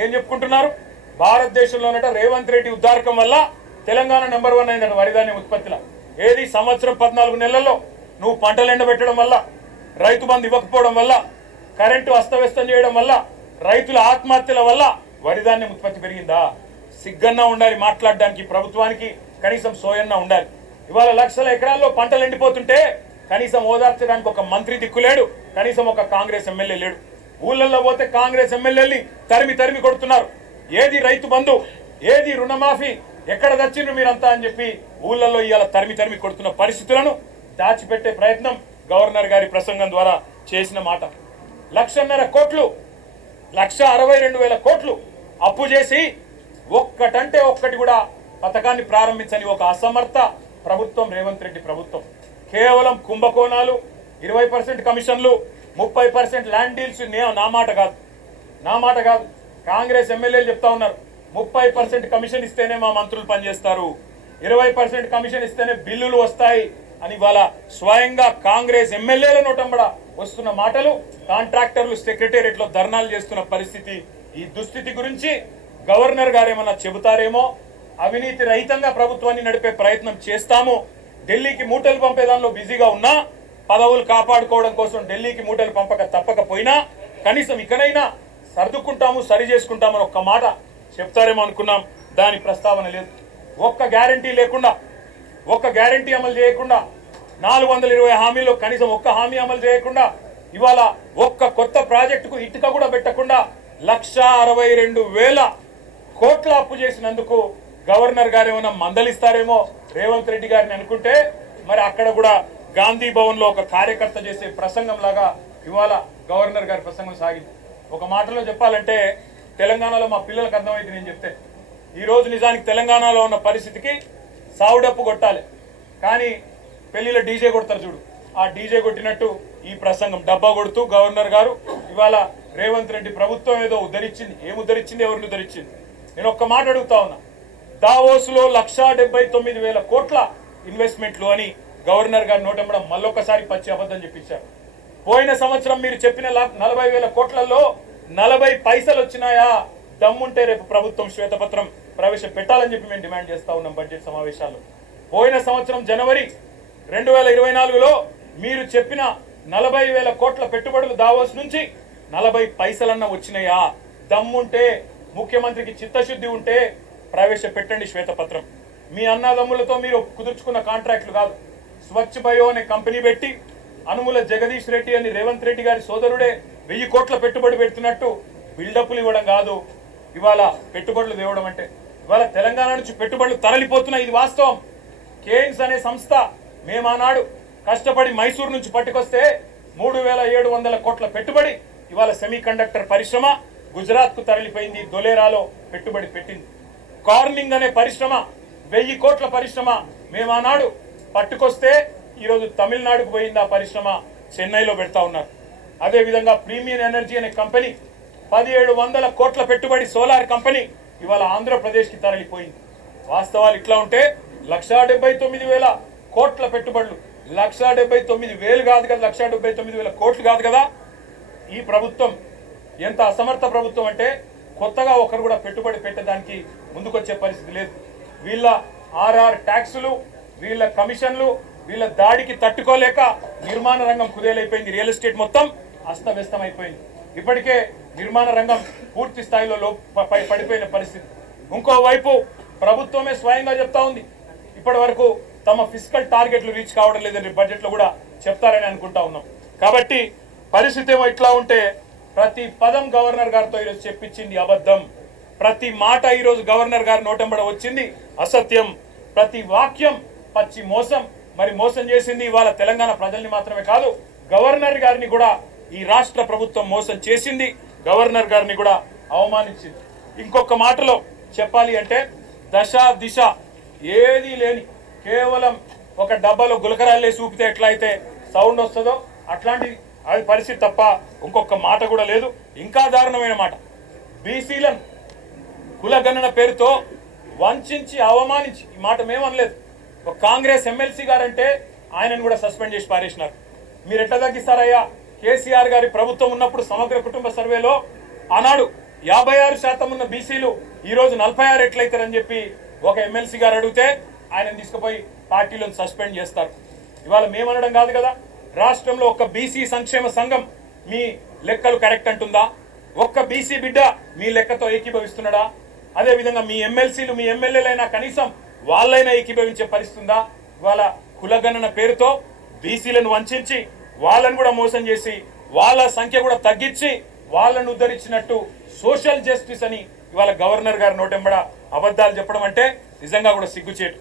ఏం చెప్పుకుంటున్నారు? భారతదేశంలోనట రేవంత్ రెడ్డి ఉద్దారకం వల్ల తెలంగాణ నెంబర్ 1 అయిందట వరిధాన్యం ఉత్పత్తిలో. ఏది సంవత్సరం 14 నెలల్లో నువ్వు పంటలు ఎండబెట్టడం వల్ల, రైతు బంధు ఇవ్వకపోవడం వల్ల, కరెంటు అస్తవ్యస్తం చేయడం వల్ల, రైతుల ఆత్మహత్యల వల్ల వరిధాన్యం ఉత్పత్తి పెరిగిందా? సిగ్గన్నా ఉండాలి మాట్లాడడానికి, ప్రభుత్వానికి కనీసం సోయన్నా ఉండాలి. ఇవాళ లక్షల ఎకరాల్లో పంటలు ఎండిపోతుంటే కనీసం ఓదార్చడానికి ఒక మంత్రి దిక్కులేడు, కనీసం ఒక కాంగ్రెస్ ఎమ్మెల్యే లేడు. ఊళ్ళల్లో పోతే కాంగ్రెస్ ఎమ్మెల్యేల్ని తరిమి కొడుతున్నారు. ఏది రైతు బంధు, ఏది రుణమాఫీ, ఎక్కడ తెచ్చిండ్రు మీరంతా అని చెప్పి ఊళ్ళల్లో ఇవాళ తరిమి కొడుతున్న పరిస్థితులను దాచిపెట్టే ప్రయత్నం గవర్నర్ గారి ప్రసంగం ద్వారా చేసిన మాట. 1.5 కోట్లు, 1,62,000 కోట్లు అప్పు చేసి ఒక్కటంటే ఒక్కటి కూడా పథకాన్ని ప్రారంభించని ఒక అసమర్థ ప్రభుత్వం రేవంత్ రెడ్డి ప్రభుత్వం. కేవలం కుంభకోణాలు, 20% కమిషన్లు, 30% ల్యాండ్ డీల్స్. నా మాట కాదు, కాంగ్రెస్ ఎమ్మెల్యేలు చెప్తా ఉన్నారు. 30% కమిషన్ ఇస్తేనే మా మంత్రులు పనిచేస్తారు, 20% కమిషన్ ఇస్తేనే బిల్లులు వస్తాయి అని వాళ్ళ స్వయంగా కాంగ్రెస్ ఎమ్మెల్యేల నోటంబడ వస్తున్న మాటలు, కాంట్రాక్టర్లు సెక్రటేరియట్ లో ధర్నాలు చేస్తున్న పరిస్థితి. ఈ దుస్థితి గురించి గవర్నర్ గారు ఏమన్నా చెబుతారేమో. అవినీతి రహితంగా ప్రభుత్వాన్ని నడిపే ప్రయత్నం చేస్తాము. ఢిల్లీకి మూటలు పంపేదానిలో బిజీగా ఉన్నా, పదవులు కాపాడుకోవడం కోసం ఢిల్లీకి మూటలు తప్పకపోయినా కనీసం ఇకనైనా సర్దుకుంటాము, సరి చేసుకుంటామని ఒక్క మాట చెప్తారేమో అనుకున్నాం. దాని ప్రస్తావన లేదు. ఒక్క గ్యారంటీ లేకుండా, ఒక్క గ్యారంటీ అమలు చేయకుండా, 420 హామీల్లో కనీసం ఒక్క హామీ అమలు చేయకుండా, ఇవాళ ఒక్క కొత్త ప్రాజెక్టుకు ఇటుక కూడా పెట్టకుండా 1,62,000 కోట్ల అప్పు చేసినందుకు గవర్నర్ గారు ఏమైనా మందలిస్తారేమో రేవంత్ రెడ్డి గారిని అనుకుంటే, మరి అక్కడ కూడా గాంధీ భవన్ లో ఒక కార్యకర్త చేసే ప్రసంగం లాగా ఇవాళ గవర్నర్ గారి ప్రసంగం సాగింది. ఒక మాటలో చెప్పాలంటే తెలంగాణలో మా పిల్లలకు అర్థమైంది నేను చెప్తే. ఈరోజు నిజానికి తెలంగాణలో ఉన్న పరిస్థితికి సావుడప్పు కొట్టాలి, కానీ పెళ్లిలో డీజే కొడతారు చూడు, ఆ డీజే కొట్టినట్టు ఈ ప్రసంగం డబ్బా కొడుతూ గవర్నర్ గారు ఇవాళ రేవంత్ రెడ్డి ప్రభుత్వం ఏదో ఉద్ధరించింది. ఏం ఉద్ధరించింది, ఎవరిని ఉద్ధరించింది? నేను ఒక్క మాట అడుగుతా ఉన్నా. దావోస్ లో 1,79,000 కోట్ల ఇన్వెస్ట్మెంట్లు అని గవర్నర్ గారు నోటంబడం మళ్ళొకసారి పచ్చి అబద్ధం చెప్పించారు. పోయిన సంవత్సరం మీరు చెప్పిన 40,000 కోట్లలో 40 పైసలు వచ్చినాయా? దమ్ముంటే రేపు ప్రభుత్వం శ్వేతపత్రం ప్రవేశపెట్టాలని చెప్పి మేము డిమాండ్ చేస్తా ఉన్నాం బడ్జెట్ సమావేశాల్లో. పోయిన సంవత్సరం జనవరి 2024లో మీరు చెప్పిన 40,000 కోట్ల పెట్టుబడులు దావోస్ నుంచి 40 పైసలన్నా వచ్చినాయా? దమ్ముంటే, ముఖ్యమంత్రికి చిత్తశుద్ధి ఉంటే ప్రవేశపెట్టండి శ్వేతపత్రం. మీ అన్నదమ్ములతో మీరు కుదుర్చుకున్న కాంట్రాక్టులు కాదు. స్వచ్ఛ బయో అనే కంపెనీ పెట్టి అనుముల జగదీష్ రెడ్డి అని రేవంత్ రెడ్డి గారి సోదరుడే 1000 కోట్ల పెట్టుబడి పెడుతున్నట్టు బిల్డప్లు ఇవ్వడం కాదు ఇవాళ పెట్టుబడులు తేవడం అంటే. ఇవాళ తెలంగాణ నుంచి పెట్టుబడులు తరలిపోతున్నాయి, ఇది వాస్తవం. కేయిన్స్ అనే సంస్థ మేమానాడు కష్టపడి మైసూరు నుంచి పట్టుకొస్తే 3,700 కోట్ల పెట్టుబడి ఇవాళ సెమీ కండక్టర్ పరిశ్రమ గుజరాత్ కు తరలిపోయింది, దొలేరాలో పెట్టుబడి పెట్టింది. కార్నింగ్ అనే పరిశ్రమ 1000 కోట్ల పరిశ్రమ మేమానాడు పట్టుకొస్తే ఈరోజు తమిళనాడుకు పోయింది. ఆ పరిశ్రమ చెన్నైలో పెడతా ఉన్నారు. అదేవిధంగా ప్రీమియం ఎనర్జీ అనే కంపెనీ 1,700 కోట్ల పెట్టుబడి సోలార్ కంపెనీ ఇవాళ ఆంధ్రప్రదేశ్కి తరలిపోయింది. వాస్తవాలు ఇట్లా ఉంటే 1,79,000 కోట్ల పెట్టుబడులు, 1,79,000 కాదు కదా, 1,79,000 కోట్లు కాదు కదా. ఈ ప్రభుత్వం ఎంత అసమర్థ ప్రభుత్వం అంటే కొత్తగా ఒకరు కూడా పెట్టుబడి పెట్టడానికి ముందుకొచ్చే పరిస్థితి లేదు. వీళ్ళ ఆర్ఆర్ ట్యాక్సులు, వీళ్ళ కమిషన్లు, వీళ్ళ దాడికి తట్టుకోలేక నిర్మాణ రంగం కుదేలైపోయింది. రియల్ ఎస్టేట్ మొత్తం అస్తవ్యస్తం అయిపోయింది. ఇప్పటికే నిర్మాణ రంగం పూర్తి స్థాయిలో పడిపోయిన పరిస్థితి. ఇంకోవైపు ప్రభుత్వమే స్వయంగా చెప్తా ఉంది ఇప్పటి వరకు తమ ఫిస్కల్ టార్గెట్లు రీచ్ కావడం లేదని బడ్జెట్ లో కూడా చెప్తారని అనుకుంటా ఉన్నాం. కాబట్టి పరిస్థితి ఏమో ఇట్లా ఉంటే ప్రతి పదం గవర్నర్ గారితో ఈరోజు చెప్పించింది అబద్ధం, ప్రతి మాట ఈరోజు గవర్నర్ గారి నోటంబడ వచ్చింది అసత్యం, ప్రతి వాక్యం పచ్చి మోసం. మరి మోసం చేసింది ఇవాళ తెలంగాణ ప్రజల్ని మాత్రమే కాదు, గవర్నర్ గారిని కూడా ఈ రాష్ట్ర ప్రభుత్వం మోసం చేసింది, గవర్నర్ గారిని కూడా అవమానించింది. ఇంకొక మాటలో చెప్పాలి అంటే దశ దిశ ఏదీ లేని కేవలం ఒక డబ్బాలో గులకరాళ్ళే చూపితే ఎట్లా అయితే సౌండ్ వస్తుందో అట్లాంటి అది పరిస్థితి తప్ప ఇంకొక మాట కూడా లేదు. ఇంకా దారుణమైన మాట, బీసీలను కులగణన పేరుతో వంచి అవమానించి, ఈ మాట మేమనలేదు, ఒక కాంగ్రెస్ ఎమ్మెల్సీ గారంటే ఆయనను కూడా సస్పెండ్ చేసి పారేసినారు. మీరు ఎట్లా తగ్గిస్తారయ్యా? కేసీఆర్ గారి ప్రభుత్వం ఉన్నప్పుడు సమగ్ర కుటుంబ సర్వేలో ఆనాడు 56% ఉన్న బీసీలు ఈరోజు 46 ఎట్లయితారని చెప్పి ఒక ఎమ్మెల్సీ గారు అడిగితే ఆయన తీసుకుపోయి పార్టీలను సస్పెండ్ చేస్తారు. ఇవాళ మేమనడం కాదు కదా, రాష్ట్రంలో ఒక్క బీసీ సంక్షేమ సంఘం మీ లెక్కలు కరెక్ట్ అంటుందా? ఒక్క బీసీ బిడ్డ మీ లెక్కతో ఏకీభవిస్తున్నాడా? అదేవిధంగా మీ ఎమ్మెల్సీలు మీ ఎమ్మెల్యేలైనా కనీసం వాళ్ళైనా ఏకీభవించే పరిస్థితి ఉందా? ఇవాళ కులగణన పేరుతో బీసీలను వంచి వాళ్ళను కూడా మోసం చేసి వాళ్ళ సంఖ్య కూడా తగ్గించి వాళ్ళను ఉద్ధరించినట్టు సోషల్ జస్టిస్ అని ఇవాళ గవర్నర్ గారు నోటెంబడ అబద్ధాలు చెప్పడం అంటే నిజంగా కూడా సిగ్గుచేటు.